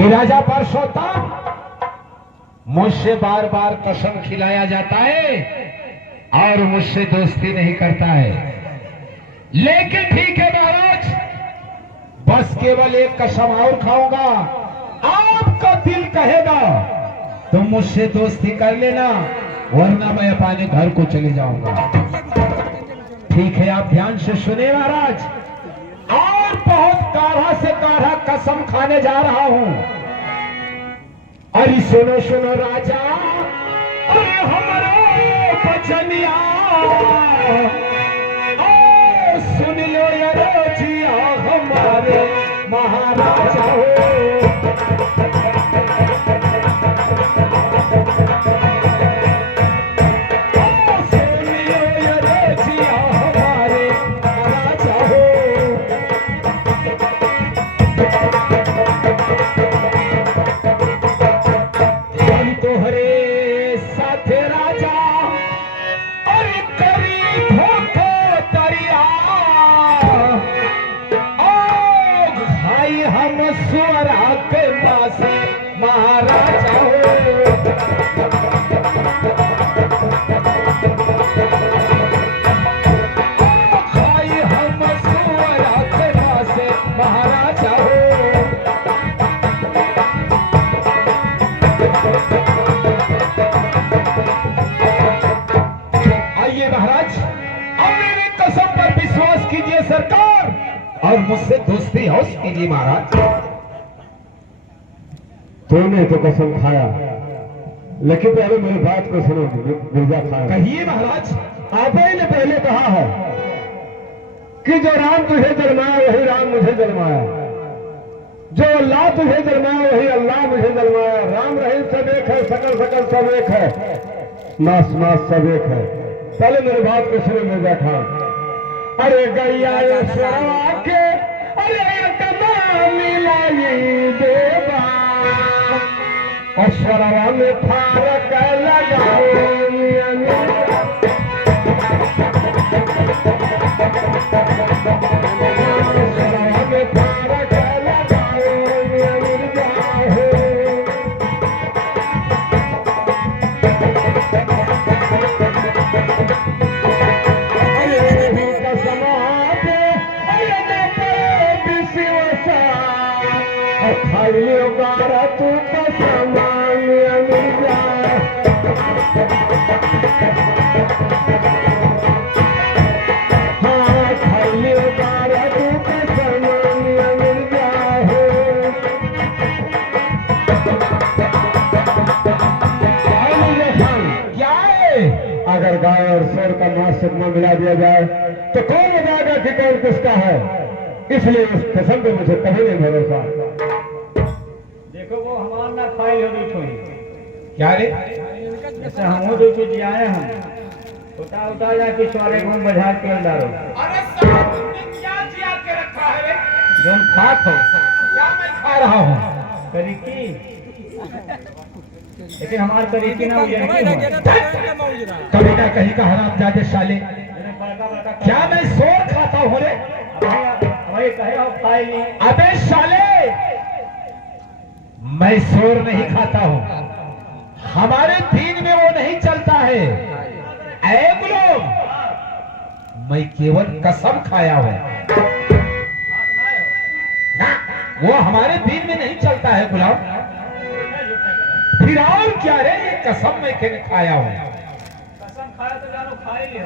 कि राजा परशुराम मुझसे बार बार कसम खिलाया जाता है और मुझसे दोस्ती नहीं करता है, लेकिन ठीक है महाराज, बस केवल एक कसम और खाऊंगा। आपका दिल कहेगा तुम मुझसे दोस्ती कर लेना, वरना मैं अपने घर को चले जाऊंगा। ठीक है, आप ध्यान से सुने महाराज, और बहुत गाढ़ा से गाढ़ा कसम खाने जा रहा हूं। अरे सुनो सुनो राजा, अरे हमारे बचनिया, सुन लो ये रोजिया हमारे महाराजा हो। महाराजा हो खाई हम सुअरा के पासे महाराजा हो। आइए महाराज, अब मेरी कसम पर विश्वास कीजिए सरकार, और मुझसे दोस्ती हौस कीजिए महाराज। तूने तो कसम खाया, लेकिन पहले मेरी बात को सुनो मिर्जा खान। कहिए महाराज। आपे ने पहले कहा है कि जो राम तुझे जन्माया वही राम मुझे जन्माया, जो अल्लाह तुझे जन्माया वही अल्लाह मुझे जन्माया। राम रहीम सब एक है, सकल सकल सब एक है, नास नास सब एक है। पहले मेरी बात को सुनो मिर्जा खान। अरे गैया के अरे कदा मिलाई देवा, और स्वरवा में फारक लगाओ स्वरवा में फारक लगाओ खाई लियो गारा तू कसम अगर गाय और शेर का मांस में मिला दिया जाए तो कौन बताएगा कि कौन किसका है। इसलिए उस कसम पे मुझे कभी नहीं भरोसा। देखो वो हमारा ना फाइल होगी थोड़ी। क्या रे? जैसे हम दो चीज आए हम उठा उठा जाके सारे घूम बाजार तेल डालो। अरे साहब तुमने क्या जिया के रखा है रे? जो खात हो क्या मैं खा रहा हूँ? तरीकी, लेकिन हमारे तरीके ना कभी ना कहीं का हरामजादे साले, क्या मैं सोर खाता हूँ रे? वही कहे हो खाई नहीं। अबे साले, मैं सोर नहीं खाता हूँ, हमारे दीन में वो नहीं चलता है। ऐ गुलाम, मैं केवल कसम खाया हूँ, वो हमारे दीन में नहीं चलता है गुलाम। फिर और क्या रे, ये कसम मैं खाया हूँ। कसम खाया तो जानो खा ही लियो।